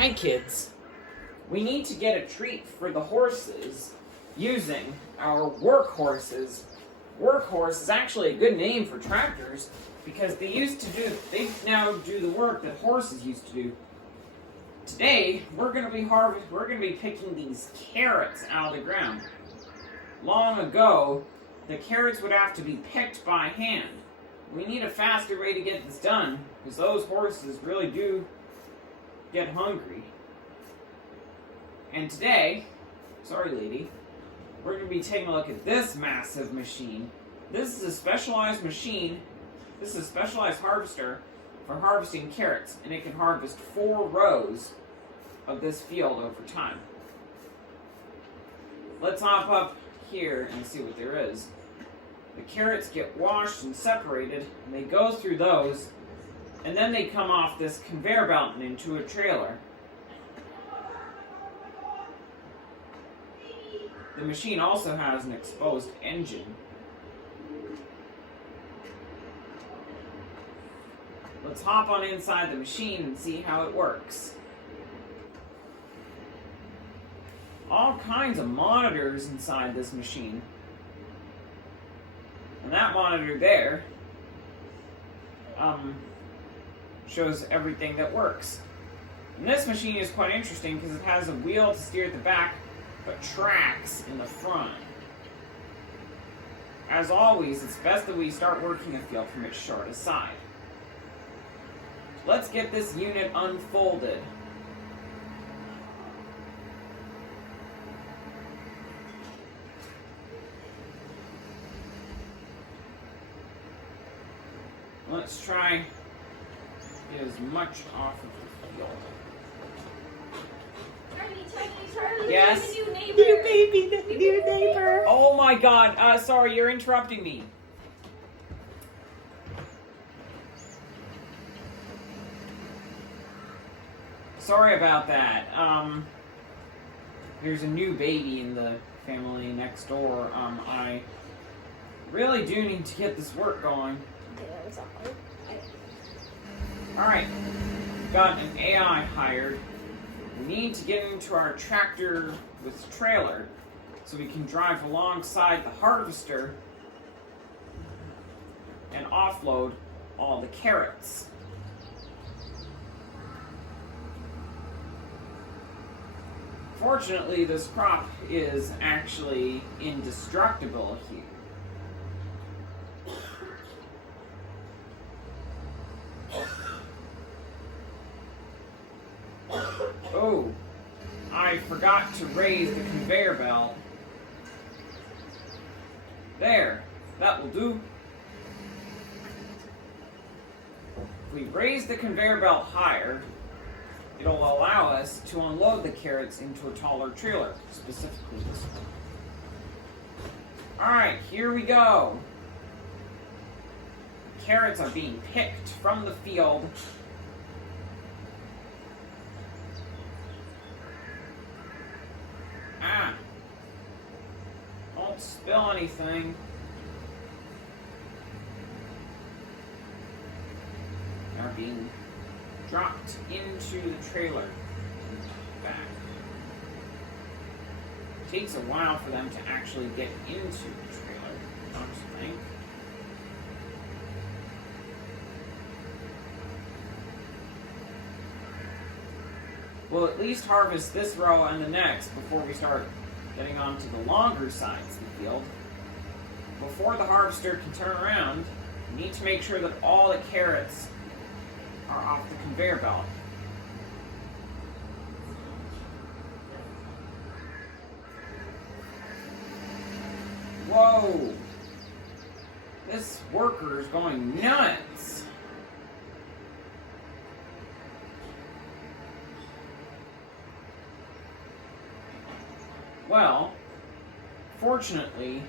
Hi kids. We need to get a treat for the horses using our workhorses. Workhorse is actually a good name for tractors because they now do the work that horses used to do. Today, we're going to be picking these carrots out of the ground. Long ago, the carrots would have to be picked by hand. We need a faster way to get this done because those horses really do get hungry. And today, sorry lady, we're going to be taking a look at this massive machine. This is a specialized machine. This is a specialized harvester for harvesting carrots, and it can harvest 4 rows of this field over time. Let's hop up here and see what there is. The carrots get washed and separated, and they go through those, and then they come off this conveyor belt and into a trailer. The machine also has an exposed engine. Let's hop on inside the machine and see how it works. All kinds of monitors inside this machine. And that monitor there shows everything that works. And this machine is quite interesting because it has a wheel to steer at the back, but tracks in the front. As always, it's best that we start working a field from its shortest side. Let's get this unit unfolded. Let's try to get as much off of the field. Charlie, yes? new neighbor. New baby, new neighbor. Oh my god, sorry, you're interrupting me. Sorry about that. There's a new baby in the family next door. I really do need to get this work going. Alright, got an AI hired. We need to get into our tractor with trailer so we can drive alongside the harvester and offload all the carrots. Fortunately, this crop is actually indestructible here. Oh, I forgot to raise the conveyor belt. There, that will do. If we raise the conveyor belt higher, it'll allow us to unload the carrots into a taller trailer, specifically this one. Alright, here we go. Carrots are being picked from the field. Don't spill anything. They're being dropped into the trailer and back. It takes a while for them to actually get into the trailer, don't you think? We'll at least harvest this row and the next before we start getting onto the longer sides of the field. Before the harvester can turn around, we need to make sure that all the carrots are off the conveyor belt. Whoa! This worker is going nuts! Well, fortunately,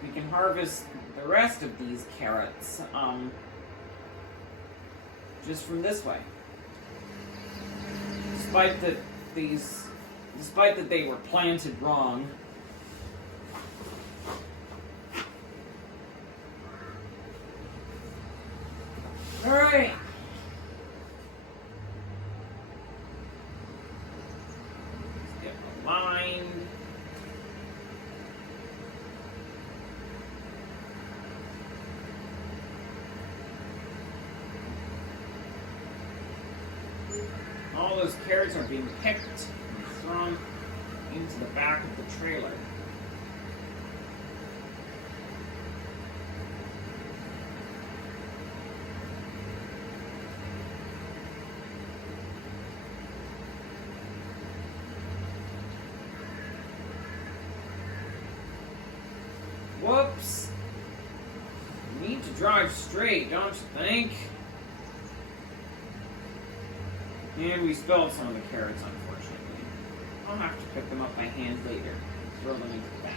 we can harvest the rest of these carrots just from this way. Despite that they were planted wrong. All right. all those carrots are being picked and thrown into the back of the trailer. Whoops! You need to drive straight, don't you think? And we spilled some of the carrots, unfortunately. I'll have to pick them up by hand later and throw them into the back.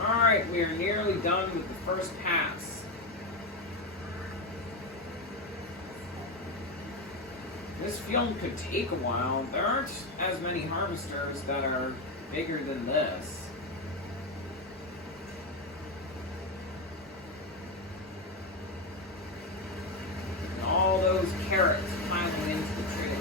Alright, we are nearly done with the first pass. This field could take a while. There aren't as many harvesters that are bigger than this. And all those carrots piling into the trailer.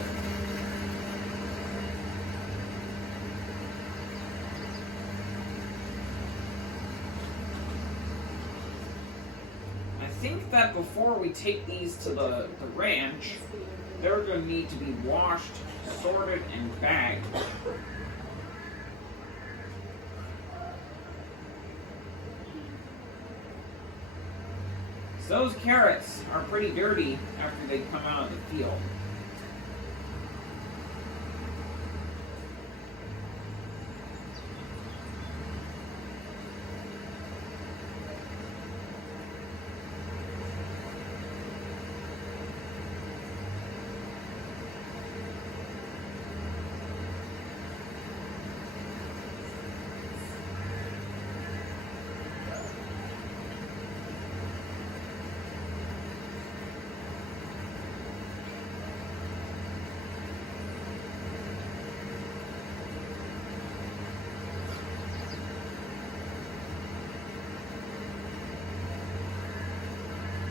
I think that before we take these to the ranch, they're going to need to be washed, sorted, and bagged. So those carrots are pretty dirty after they come out of the field.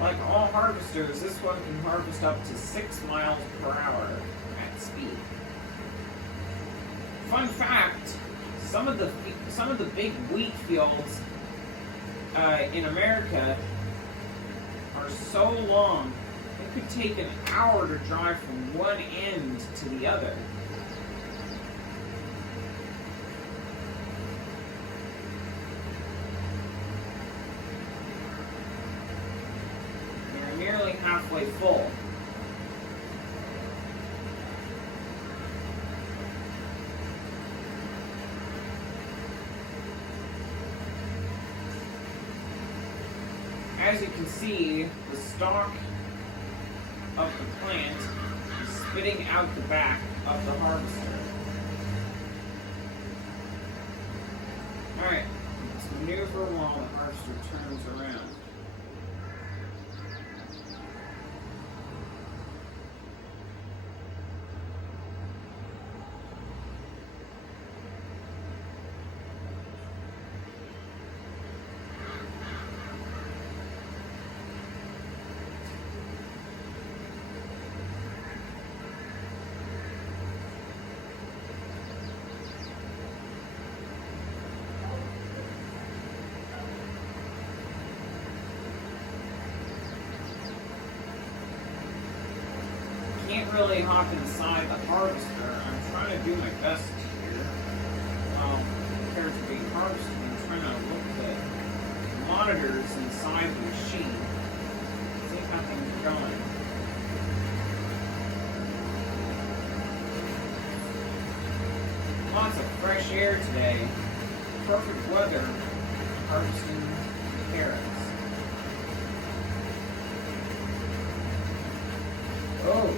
Like all harvesters, this one can harvest up to 6 miles per hour at speed. Fun fact, some of the big wheat fields in America are so long, it could take an hour to drive from one end to the other. Nearly halfway full. As you can see, the stalk of the plant is spitting out the back of the harvester. Alright, let's maneuver while the harvester turns around. Can't really hop inside the harvester. I'm trying to do my best here. While the carrots are being harvested, I'm trying to look at the monitors inside the machine. See how things are going. Lots of fresh air today. Perfect weather harvesting carrots. Oh.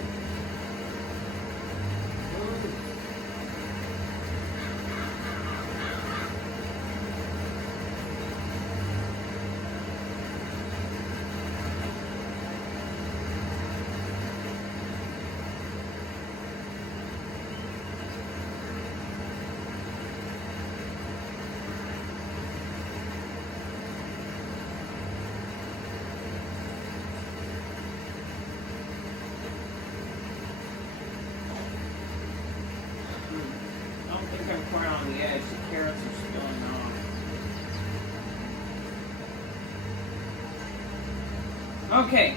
Okay,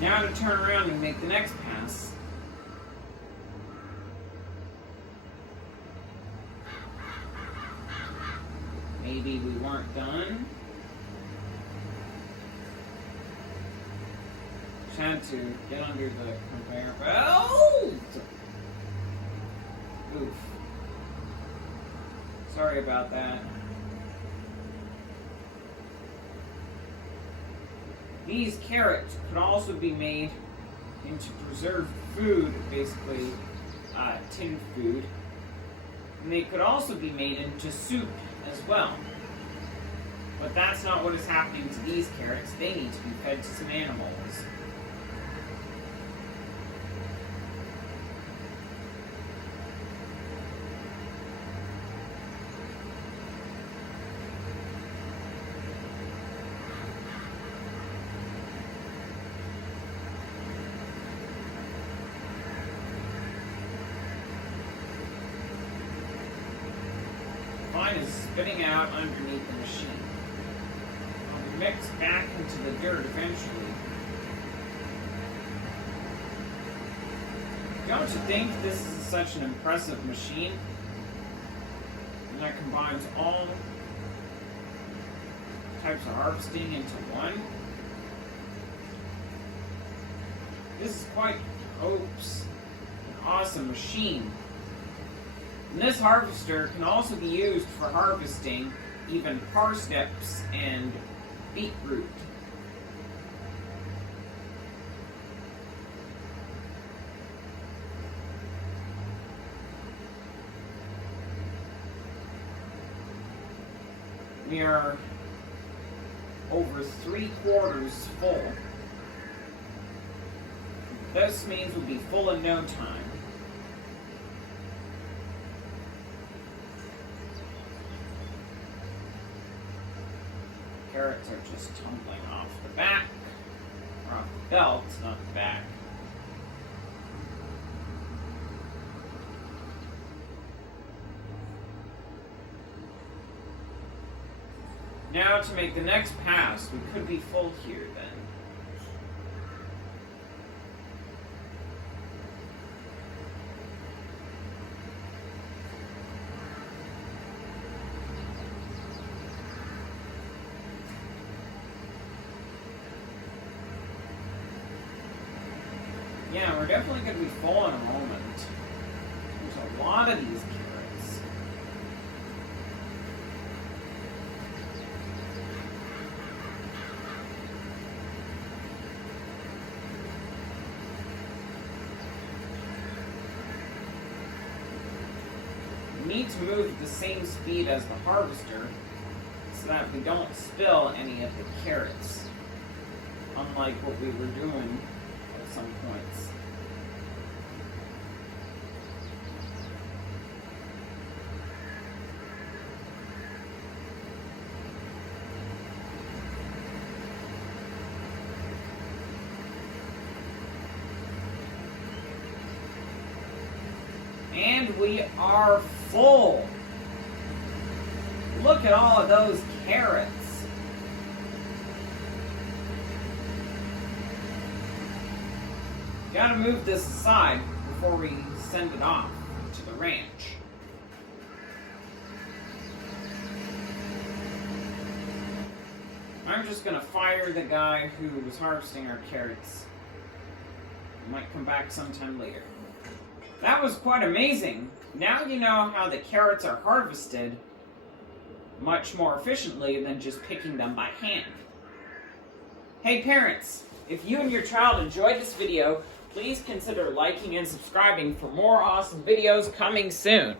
now to turn around and make the next pass. Maybe we weren't done. Just had to get under the conveyor belt. Oof. Sorry about that. These carrots could also be made into preserved food, basically tinned food. And they could also be made into soup as well. But that's not what is happening to these carrots. They need to be fed to some animals. Mine is spitting out underneath the machine. I'll mix back into the dirt eventually. Don't you think this is such an impressive machine? And that combines all types of harvesting into one? This is quite, an awesome machine. And this harvester can also be used for harvesting even parsnips and beetroot. We are over 3/4 full. This means we'll be full in no time. Carrots are just tumbling off the back, or off the belt, not the back. Now to make the next pass, we could be full here then. Yeah, we're definitely going to be full in a moment. There's a lot of these carrots. We need to move at the same speed as the harvester so that we don't spill any of the carrots, unlike what we were doing at some points. And we are full. Look at all of those carrots. Gotta move this aside before we send it off to the ranch. I'm just gonna fire the guy who was harvesting our carrots. He might come back sometime later. That was quite amazing. Now you know how the carrots are harvested much more efficiently than just picking them by hand. Hey parents, if you and your child enjoyed this video, please consider liking and subscribing for more awesome videos coming soon.